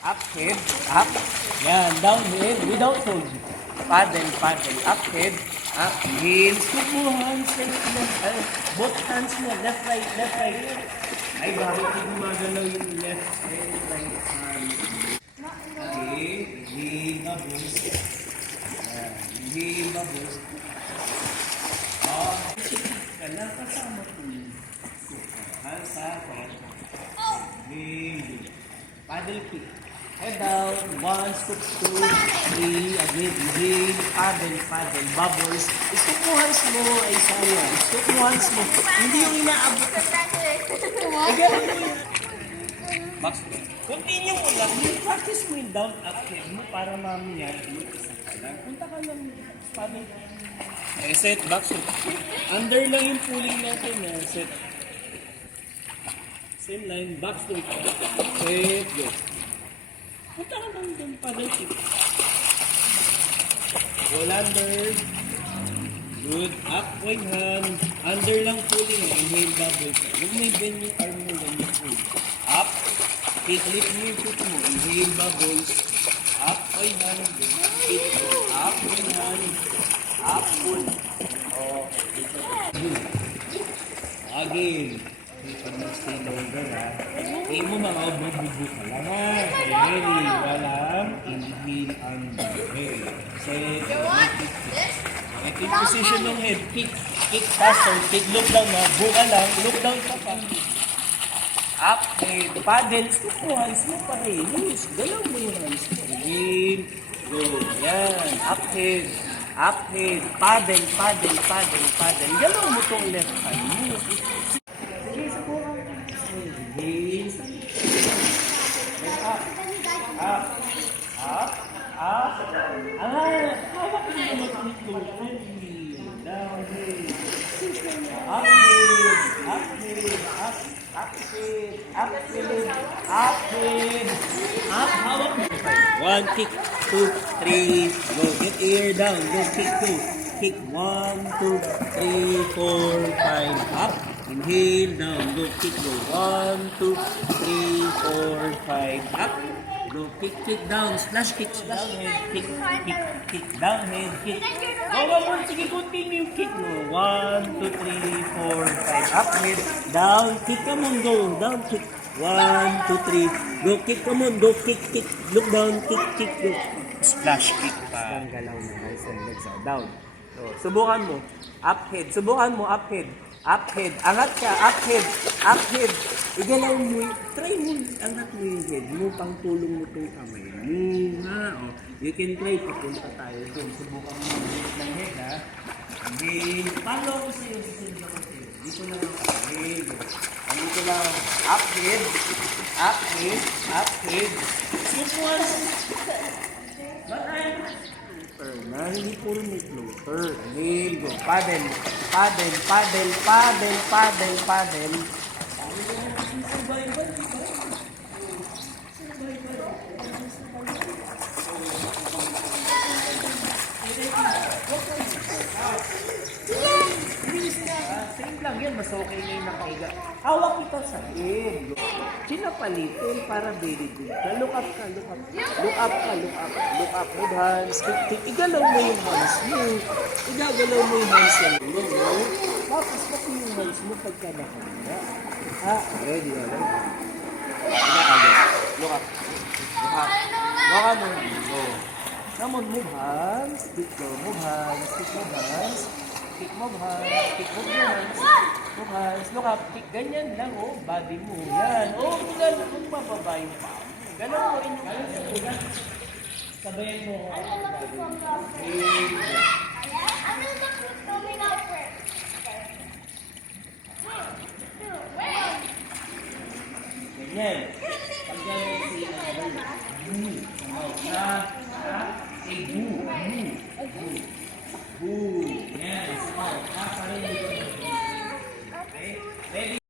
Up, head, up. Yan, down, head, without hold. Paddle, paddle. Up, head, up. Heels. Hook mo, hands, left. Both hands mo, left, right, left, right. Ay, bakit hindi gumagalaw yung left and right hand? Okay, inhale, bubbles. Yan, inhale, bubbles. Kala kasama ko yun. Hands up, inhale. Paddle kick. Head down. 1, scoop, 2, 3. Again, inhale. Paddle, paddle. Bubbles. Scoop mo hands mo. Ay, sayang. Scoop mo hands mo. Hindi yung inaabot. Igalan mo yun. Max, continue mo lang. Practice mo yung down up head mo para mamaya yung isa ka lang. Punta ka lang. Paddle. Set, back set. Under lang yung pulling natin. Set. Same line, back straight. Set, go. Punta ka lang doon, paddle kick. Roll under. Good. Up, wing hand. Under lang pulling. Inhale, bubble. Huwag mo i-bend yung arm mo lang yung pull. Up. Kick, lift mo yung foot mo. Inhale, bubbles. Up, wing hand. Kick. Up, wing hand. Up, pull. Oh, again. Pag stay longer ha. Tingin mo mga bububu ka lang ha. Ready. Walang inhale under. Ready. Set. Ito yung position ng head. Kick. Kick faster. Kick. Look down na. Buka lang. Look down pa pa. Up. Head. Paddle. Stop mo. Hands mo pa rin. Yes. Galaw mo yung hands mo. Inhale. Go. Yan. Up head. Up head. Paddle. Paddle. Paddle. Paddle. Galaw mo itong left hand mo. Up, up, up, up. Hawak mo naman ang ito. Down, head. Up, head. Up, head. Up, up, head. Up, head. Up, head. Up, hawak mo. 1, kick, 2, 3, go. Get air down. Go, kick 2. Kick 1, 2, 3, 4, 5. Up. Inhale, down, go, kick, go. 1, 2, 3, 4, 5. Up. Go, kick, kick, down. Splash, kick, splash, head. Kick, kick, kick, down, head, kick. Go. Sige, continue. Kick mo. 1, 2, 3, 4, 5. Up, head. Down, kick, come on, go. Down, kick. 1, 2, 3. Go, kick, come on, go, kick, kick. Look down, kick, kick, go. Splash, kick pa. Ang galaw na. Legs down. So, subukan mo. Up, head. Subukan mo, up, head. Up head. Angat ka. Up head. Up head. Igalaw mo. Try mo. Angat mo yung head mo. Pang tulong mo itong kamay mo. Ha? Oh. You can try. Papunta tayo doon. Subukan mo ng head ha. Hindi. Follow ko sa'yo. Susunod ako sa'yo. Dito lang ako. Head. Dito lang. Up head. Up head. Up head. Scoop once. Na hindi puro may floater. Inhale, go. Paddle. Paddle, paddle, paddle, paddle, paddle. Same lang yan. Mas okay na yung nakahiga. Hawak kita sa head. Sinapalitin para very good ka. Look up ka, look up. Look up ka, look up. Look up with hands. Igalaw mo yung hands mo. Igagalaw mo yung hands mo. Tapos pati yung hands mo pagka nakahiga. Ha? Ready, ready. Look up. Look up. Look up mo. Go. Come on, move hands. Kick go. Move hands. Kick move hands. Kick move hands. Kick move hands. Move hands. Look up. Kick. Ganyan lang, oh. Body mo. Yan. Oh, ganun. Kung mababa yung pa. Ganun mo rin yung ganun. Sabayan mo. Ganyan. Pag ganun si boo. Ha? Say boo. Boo. Boo.